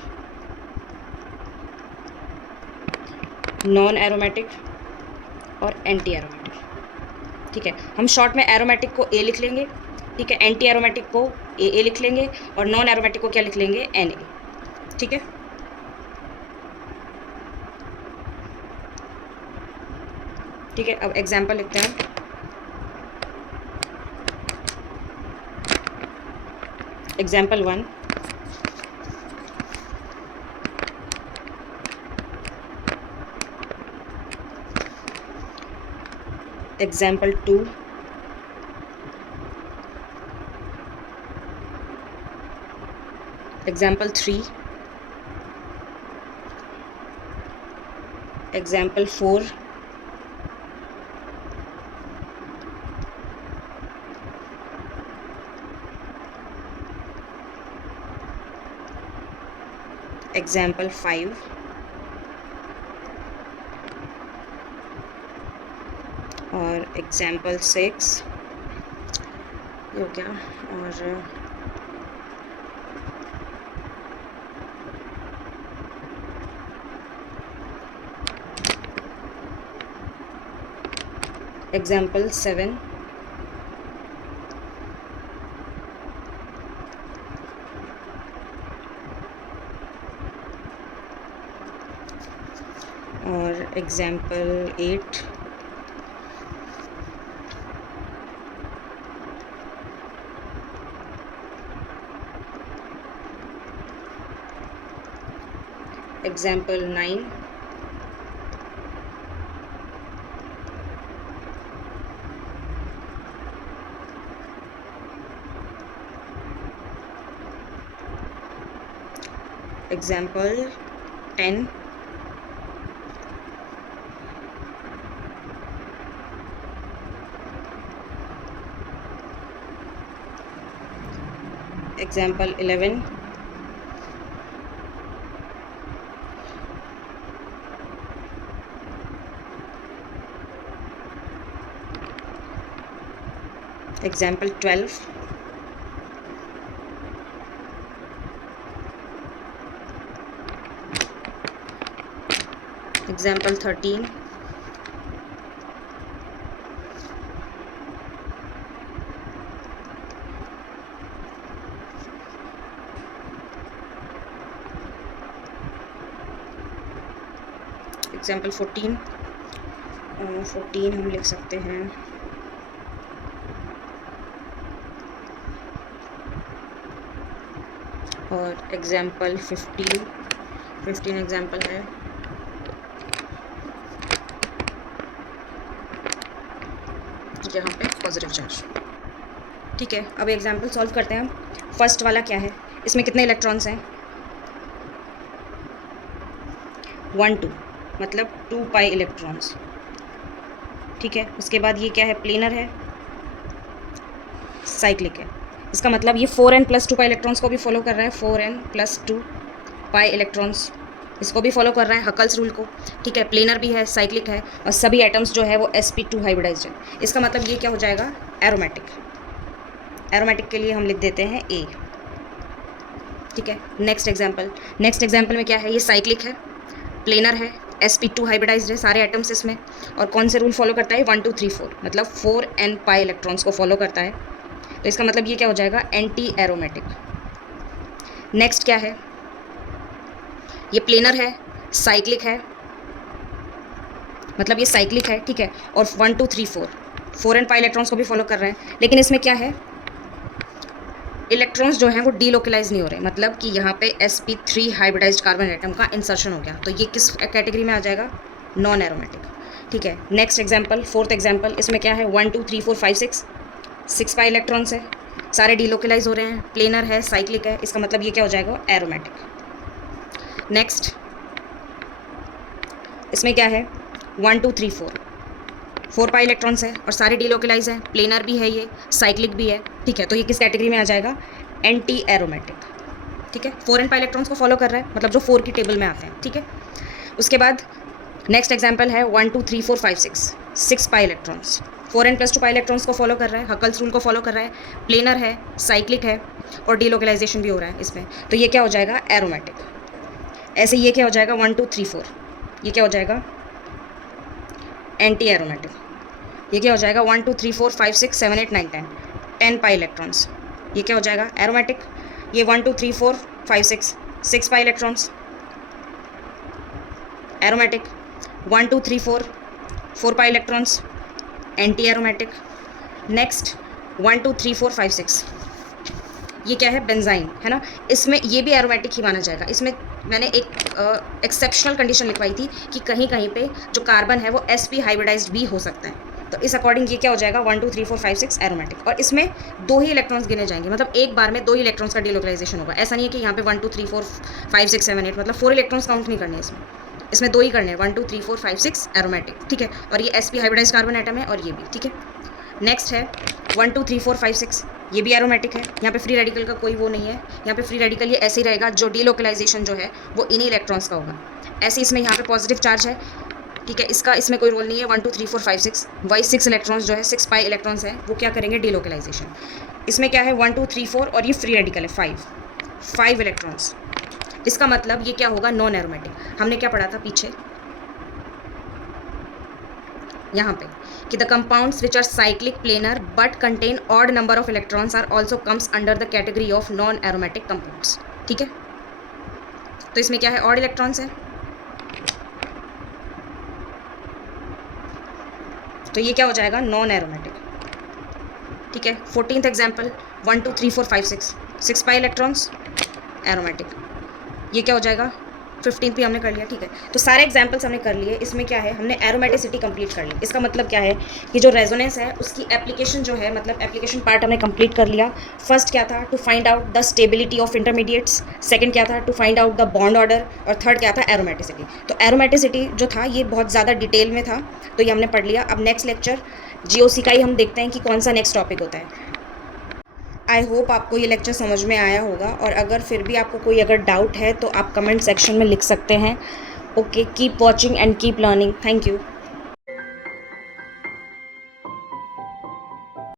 non aromatic और एंटी एरोमेटिक। ठीक है, हम शॉर्ट में एरोमेटिक को ए लिख लेंगे, ठीक है, एंटी एरोमेटिक को ए लिख लेंगे, और नॉन एरोमेटिक को क्या लिख लेंगे, Na। ठीक है, ठीक है, अब एग्जाम्पल लिखते हैं। Example 1, example 2, example 3, example 4, example 5, और एग्जाम्पल 6 ये हो गया, और एग्जाम्पल 7, और example 8, example 9, example 10, example 11, example 12, example 13, example 14, 14 हम लिख सकते हैं, और एग्जाम्पल 15 एग्जाम्पल है, यहाँ पे पॉजिटिव चार्ज। ठीक है, अब एग्जाम्पल सॉल्व करते हैं हम। फर्स्ट वाला क्या है, इसमें कितने इलेक्ट्रॉन्स हैं? 1 2, मतलब 2 पाई इलेक्ट्रॉन्स। ठीक है, उसके बाद ये क्या है, प्लेनर है, साइक्लिक है। इसका मतलब ये 4n + 2 पाई इलेक्ट्रॉन्स को भी फॉलो कर रहा है, 4n + 2 पाई इलेक्ट्रॉन्स इसको भी फॉलो कर रहा है, हकल्स रूल को। ठीक है, प्लेनर भी है, साइक्लिक है, और सभी एटम्स जो है वो sp2 हाइब्रिडाइज्ड है। इसका मतलब ये क्या हो जाएगा, एरोमेटिक। एरोमेटिक के लिए हम लिख देते हैं A। ठीक है, नेक्स्ट एग्जाम्पल में क्या है, ये साइक्लिक है, प्लेनर है, sp2 हाइब्रिडाइज्ड है सारे एटम्स इसमें, और कौन से रूल फॉलो करता है, 1 2 3 4, मतलब 4n पाई इलेक्ट्रॉन्स को फॉलो करता है। तो इसका मतलब ये क्या हो जाएगा, एंटी एरोमेटिक। नेक्स्ट क्या है, ये प्लेनर है, साइक्लिक है, मतलब ये साइक्लिक है। ठीक है, और 1 2 3 4n पाई इलेक्ट्रॉन्स को भी फॉलो कर रहे हैं, लेकिन इसमें क्या है, इलेक्ट्रॉन्स जो हैं वो डीलोकलाइज नहीं हो रहे, मतलब कि यहाँ पे sp3 हाइब्रिडाइज्ड कार्बन एटम का इंसर्शन हो गया। तो ये किस कैटेगरी में आ जाएगा, नॉन एरोमेटिक। ठीक है, नेक्स्ट एग्जाम्पल, फोर्थ एग्जाम्पल, इसमें क्या है, 1 2 3 4 5 6 पाई इलेक्ट्रॉन्स है, सारे डीलोकलाइज हो रहे हैं, प्लेनर है, साइक्लिक है। इसका मतलब ये क्या हो जाएगा, एरोमेटिक। नेक्स्ट इसमें क्या है, 1 2 3 4 पाई इलेक्ट्रॉन्स है और सारे डीलोकलाइज हैं, प्लेनर भी है, ये साइक्लिक भी है। ठीक है, तो ये किस कैटेगरी में आ जाएगा, एंटी एरोमेटिक। ठीक है, 4n पाई इलेक्ट्रॉन्स को फॉलो कर रहा है, मतलब जो 4 की टेबल में आते हैं। ठीक है, उसके बाद नेक्स्ट एग्जाम्पल है 1 2 3 4 5 6 pi electrons, 4n + 2 pi electrons को फॉलो कर रहा है, हकल्स रूल को फॉलो कर रहा है, प्लेनर है, साइक्लिक है, और डीलोकलाइजेशन भी हो रहा है इसमें। तो ये क्या हो जाएगा, एरोमेटिक। ऐसे ये क्या हो जाएगा, 1 2 3 4, ये क्या हो जाएगा, एंटी एरोमेटिक। ये क्या हो जाएगा, 1 2 3 4 5 6 7 8 9 10 पाई इलेक्ट्रॉन्स, ये क्या हो जाएगा, एरोमेटिक। ये 1 2 3 4 5 6 pi electrons, aromatic. 1 2 3 4 pi electrons, anti aromatic. Next 1 2 3 4 5 6, ये क्या है, बेंजाइन है ना, इसमें ये भी एरोमेटिक ही माना जाएगा। इसमें मैंने एक एक्सेप्शनल कंडीशन लिखवाई थी कि कहीं कहीं पे जो कार्बन है वो sp हाइब्रिडाइज्ड भी हो सकता है। तो इस अकॉर्डिंग ये क्या हो जाएगा, 1 2 3 4 5 6 एरोमेटिक। और इसमें 2 ही इलेक्ट्रॉन्स गिने जाएंगे, मतलब एक बार में 2 ही इलेक्ट्रॉन्स का डीलोकलाइजेशन होगा। ऐसा नहीं है कि यहाँ पे 1 2 3 4 5 6 7 8 मतलब 4 इलेक्ट्रॉन्स काउंट नहीं करने इसमें 2 ही करने हैं, 1 2 3 4 5 6 एरोमेटिक। ठीक है, और ये sp हाइब्रिडाइज्ड कार्बन एटम है, और ये भी। ठीक है, नेक्स्ट है 1 2 3 4 5 6 ये भी एरोमेटिक है, यहाँ पे फ्री रेडिकल का कोई वो नहीं है, यहाँ पे फ्री रेडिकल ये ऐसे ही रहेगा, जो डीलोकलाइजेशन जो है वो इन्हीं इलेक्ट्रॉन्स का होगा। ऐसे इसमें यहाँ पे पॉजिटिव चार्ज है, ठीक है, इसका इसमें कोई रोल नहीं है, 1 2 3 4 5 6 वही 6 इलेक्ट्रॉन्स जो है 6 पाई इलेक्ट्रॉन्स हैं, वो क्या करेंगे डीलोकलाइजेशन। इसमें क्या है 1 2 3 4 और ये फ्री रेडिकल है 5 इलेक्ट्रॉन्स। इसका मतलब ये क्या होगा नॉन एरोमेटिक। हमने क्या पढ़ा था पीछे यहाँ पे कि the compounds which are cyclic planar but contain odd number of electrons are also comes under the category of non aromatic compounds, ठीक है। तो इसमें क्या है ऑड इलेक्ट्रॉन्स है, तो ये क्या हो जाएगा नॉन एरोमेटिक, ठीक है। 14th example 1 2 3 4 5 6 pi electrons aromatic, ये क्या हो जाएगा 15th भी हमने कर लिया, ठीक है। तो सारे एग्जाम्पल्स हमने कर लिए, इसमें क्या है हमने एरोमेटिसिटी कंप्लीट कर ली। इसका मतलब क्या है कि जो रेजोनेंस है उसकी एप्लीकेशन जो है, मतलब एप्लीकेशन पार्ट हमने कंप्लीट कर लिया। फर्स्ट क्या था to find out the stability of intermediates, second क्या था to find out the bond order, और थर्ड क्या था एरोमेटिसिटी। तो एरोमेटिसिटी जो था ये बहुत ज़्यादा डिटेल में था, तो ये हमने पढ़ लिया। अब नेक्स्ट लेक्चर GOC का ही हम देखते हैं कि कौन सा नेक्स्ट टॉपिक होता है। आई होप आपको ये लेक्चर समझ में आया होगा, और अगर फिर भी आपको कोई अगर डाउट है तो आप कमेंट सेक्शन में लिख सकते हैं। Okay, keep watching and keep learning. Thank you.